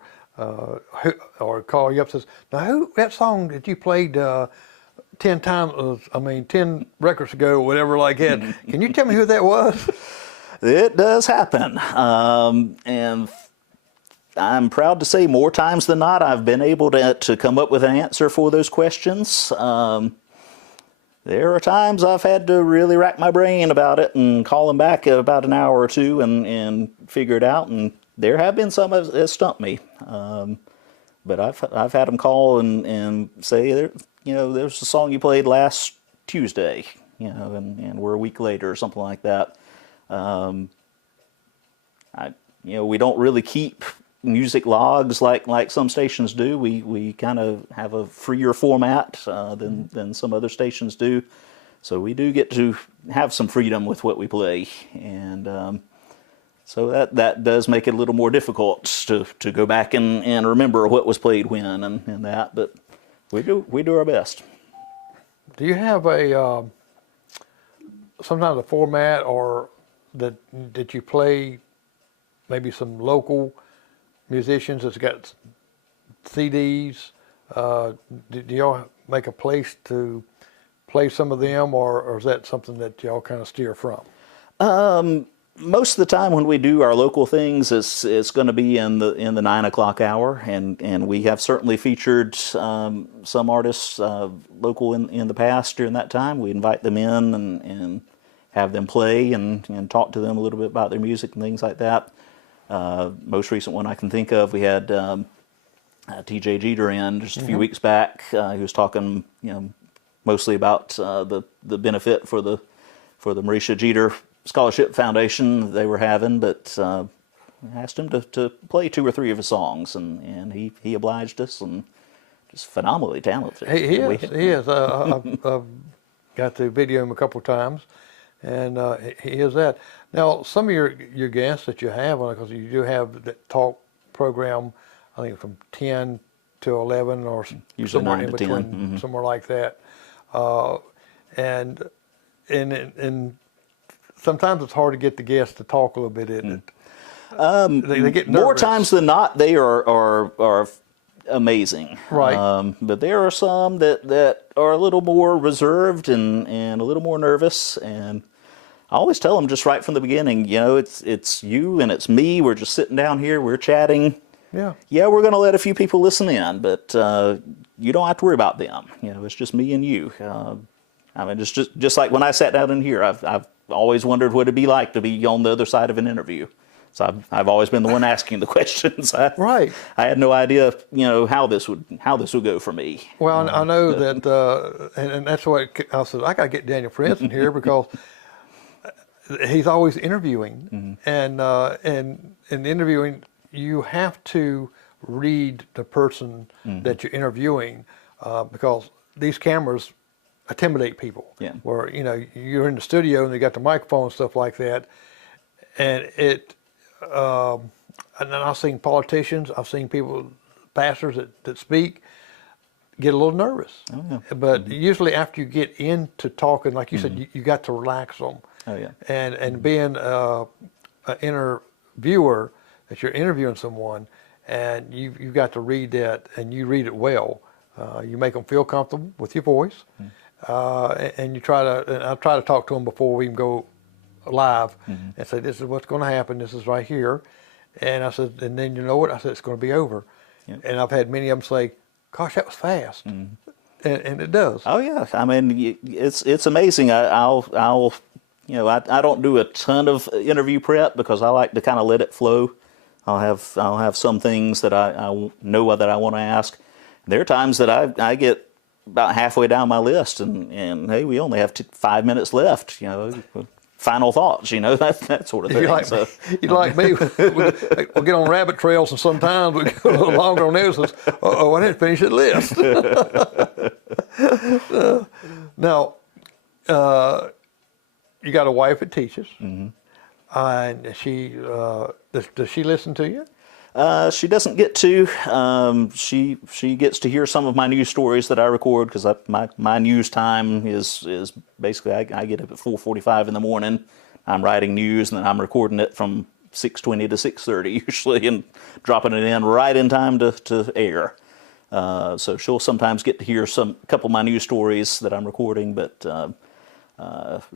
call you up and says, now that song that you played 10 times, 10 records ago, whatever like that, can you tell me who that was? It does happen. And I'm proud to say more times than not, I've been able to come up with an answer for those questions. There are times I've had to really rack my brain about it and call them back about an hour or two and figure it out. And there have been some that stumped me. But I've had them call and say, there's a song you played last Tuesday, and we're a week later or something like that. We don't really keep music logs like some stations do. We kind of have a freer format than some other stations do. So we do get to have some freedom with what we play. And so that does make it a little more difficult to go back and remember what was played when and that. But we do our best. Do you have sometimes a format or that you play maybe some local musicians that's got CDs? Do y'all make a place to play some of them, or is that something that y'all kind of steer from? Most of the time when we do our local things, it's going to be in the 9 o'clock hour, and we have certainly featured some artists local in the past during that time. We invite them in and have them play and talk to them a little bit about their music and things like that. Most recent one I can think of, we had T.J. Jeter in just a few weeks back. He was talking, mostly about the benefit for the Mauricia Jeter Scholarship Foundation they were having, but I asked him to play 2 or 3 of his songs, and he obliged us, and just phenomenally talented. He is. I've got to video him a couple of times, and he is that. Now, some of your guests that you have, because you do have that talk program, I think from 10 to 11 or usually somewhere 9 in to between, 10. somewhere like that. And sometimes it's hard to get the guests to talk a little bit, isn't it? They get nervous. More times than not, they are amazing. Right. But there are some that are a little more reserved and a little more nervous. And I always tell them just right from the beginning, it's you and it's me. We're just sitting down here. We're chatting. Yeah. Yeah, we're going to let a few people listen in, but you don't have to worry about them. It's just me and you. Just like when I sat down in here, I've always wondered what it'd be like to be on the other side of an interview. So I've always been the one asking the questions. Right. I had no idea, how this would go for me. Well, I know that, and that's what I said. I got to get Daniel Prince in here because he's always interviewing, and in interviewing, you have to read the person that you're interviewing because these cameras intimidate people. Yeah. Where you're in the studio and they got the microphone and stuff like that, and and then I've seen politicians, I've seen people, pastors that speak, get a little nervous. Oh, yeah. But usually after you get into talking, like you said, you got to relax them. Oh, yeah. And being an interviewer, that you're interviewing someone, and you've got to read that, and you read it well. You make them feel comfortable with your voice, and I try to talk to them before we even go live, and say, this is what's going to happen. This is right here. And I said, and then you know what? I said, it's going to be over. Yep. And I've had many of them say, gosh, that was fast. and it does. Oh yeah, I mean it's amazing. I'll I don't do a ton of interview prep because I like to kind of let it flow. I'll have some things that I know that I want to ask. There are times that I get about halfway down my list and hey, we only have 5 minutes left. Final thoughts, that sort of thing. You're like me. We'll get on rabbit trails, and sometimes we go a little longer on those. I didn't finish the list. Now, you got a wife that teaches, and she does she listen to you? She doesn't get to. She gets to hear some of my news stories that I record because my news time is basically I get up at 4:45 in the morning. I'm writing news and then I'm recording it from 6:20 to 6:30 usually and dropping it in right in time to air. So she'll sometimes get to hear a couple of my news stories that I'm recording, but.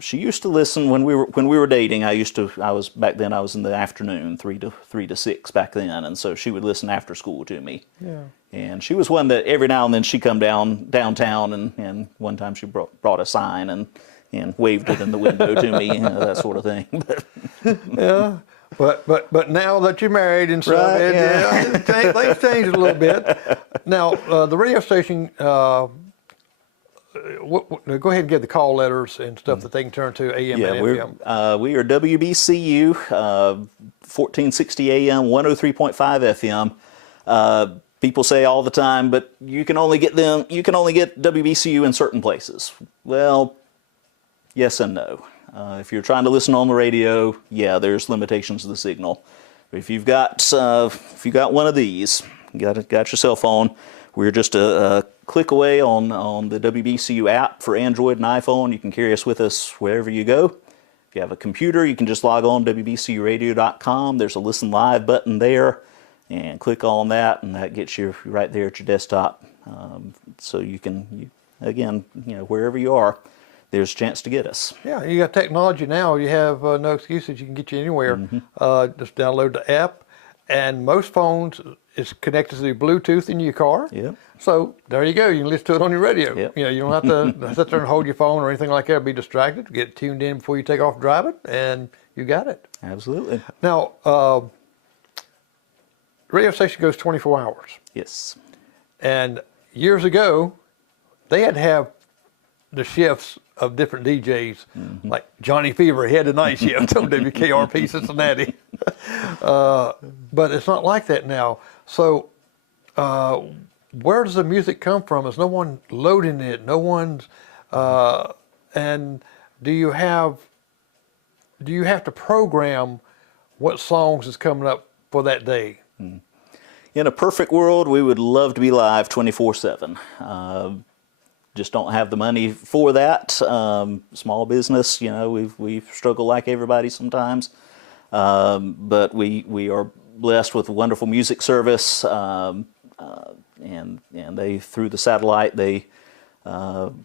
She used to listen when we were dating. I was in the afternoon, 3 to 6 back then, and so she would listen after school to me. Yeah. And she was one that every now and then she'd come downtown, and one time she brought a sign and waved it in the window to me, that sort of thing. Yeah. But now that you're married and stuff, right, things changed a little bit. Now the radio station. Go ahead and give the call letters and stuff that they can turn to AM and FM. We are WBCU, 1460 AM, 103.5 FM. People say all the time, but you can only get WBCU in certain places. Well, yes and no. If you're trying to listen on the radio, yeah, there's limitations to the signal. But if you've got one of these, got your cell phone, we're just a click away on the WBCU app for Android and iPhone. You can carry us with us wherever you go. If you have a computer, you can just log on to WBCUradio.com. There's a Listen Live button there, and click on that, and that gets you right there at your desktop. So you can, wherever you are, there's a chance to get us. Yeah, you got technology now. You have no excuses. You can get you anywhere. Just download the app, and most phones is connected to the Bluetooth in your car. Yeah. So there you go. You can listen to it on your radio. Yep. You don't have to sit there and hold your phone or anything like that. Be distracted. Get tuned in before you take off driving, and you got it. Absolutely. Now, radio station goes 24 hours. Yes. And years ago, they had to have the shifts of different DJs, like Johnny Fever. He had the night shift on WKRP Cincinnati. But it's not like that now. So where does the music come from? Is no one loading it? No one's, and do you have to program what songs is coming up for that day? In a perfect world, we would love to be live 24/7. Just don't have the money for that. Small business, we've struggled like everybody sometimes. But we are blessed with a wonderful music service, and they, through the satellite, they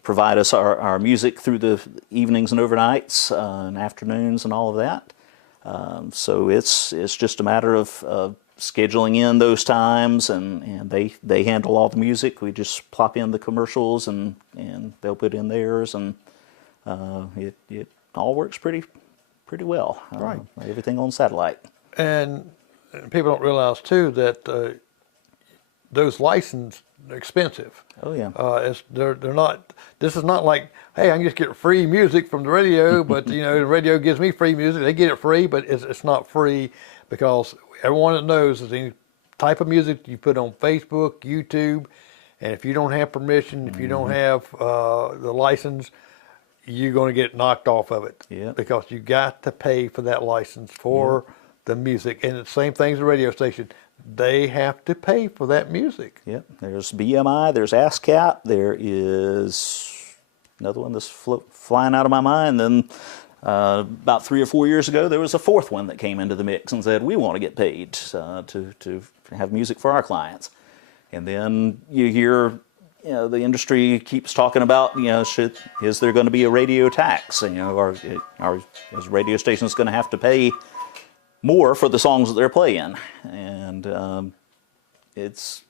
provide us our music through the evenings and overnights and afternoons and all of that. So it's just a matter of scheduling in those times, and they handle all the music. We just plop in the commercials, and they'll put in theirs, and it all works pretty well. Right. Everything on satellite. And people don't realize too that those licenses are expensive. Oh yeah. They're not. This is not like, hey, I can just get free music from the radio, but the radio gives me free music. They get it free, but it's not free, because everyone that knows is any type of music you put on Facebook, YouTube, and if you don't have permission, if you don't have the license, you're going to get knocked off of it. Yeah. Because you got to pay for that license for the music. And the same thing as the radio station. They have to pay for that music. Yep. There's BMI, there's ASCAP, there is another one that's flying out of my mind. Then about 3 or 4 years ago, there was a fourth one that came into the mix and said, we want to get paid to have music for our clients. And then you hear, the industry keeps talking about, is there going to be a radio tax? Or is radio stations going to have to pay more for the songs that they're playing? And it's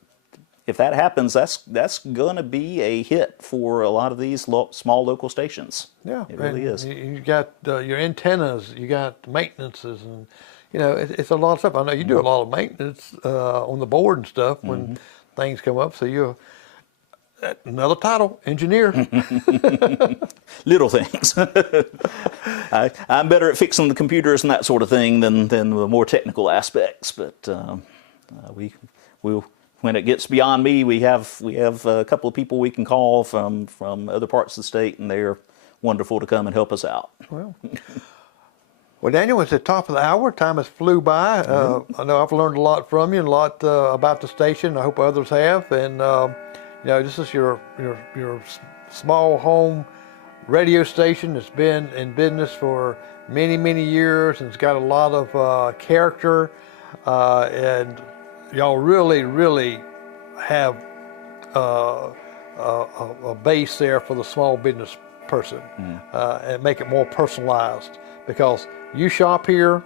if that happens, that's going to be a hit for a lot of these small local stations. Yeah, it really is. You got your antennas, you got maintenances, and it's a lot of stuff. I know you do a lot of maintenance on the board and stuff when things come up. So you're another title, engineer. Little things. I'm better at fixing the computers and that sort of thing than the more technical aspects. But we'll. When it gets beyond me, we have a couple of people we can call from other parts of the state, and they're wonderful to come and help us out. Well, Daniel, it's the top of the hour. Time has flew by. I know I've learned a lot from you, and a lot about the station. I hope others have. And this is your small home radio station that's been in business for many, many years, and it's got a lot of character and. Y'all really have a base there for the small business person and make it more personalized, because you shop here,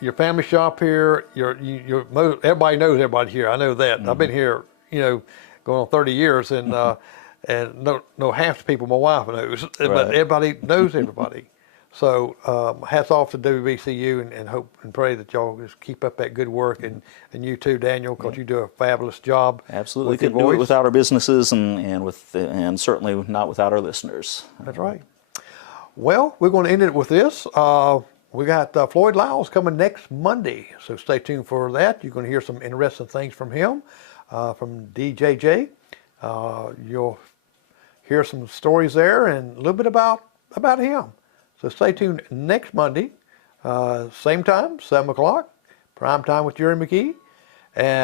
your family shop here, everybody knows everybody here. I know that. I've been here, going on 30 years, and know half the people my wife knows, but everybody knows everybody. So hats off to WBCU, and hope and pray that y'all just keep up that good work, and you too, Daniel, because you do a fabulous job. Absolutely, couldn't do it without our businesses, and certainly not without our listeners. That's right. Well, we're going to end it with this. We got Floyd Lyles coming next Monday, so stay tuned for that. You're going to hear some interesting things from him, from DJJ. You'll hear some stories there and a little bit about him. So stay tuned next Monday, same time, 7 o'clock, prime time with Jerry McKee. And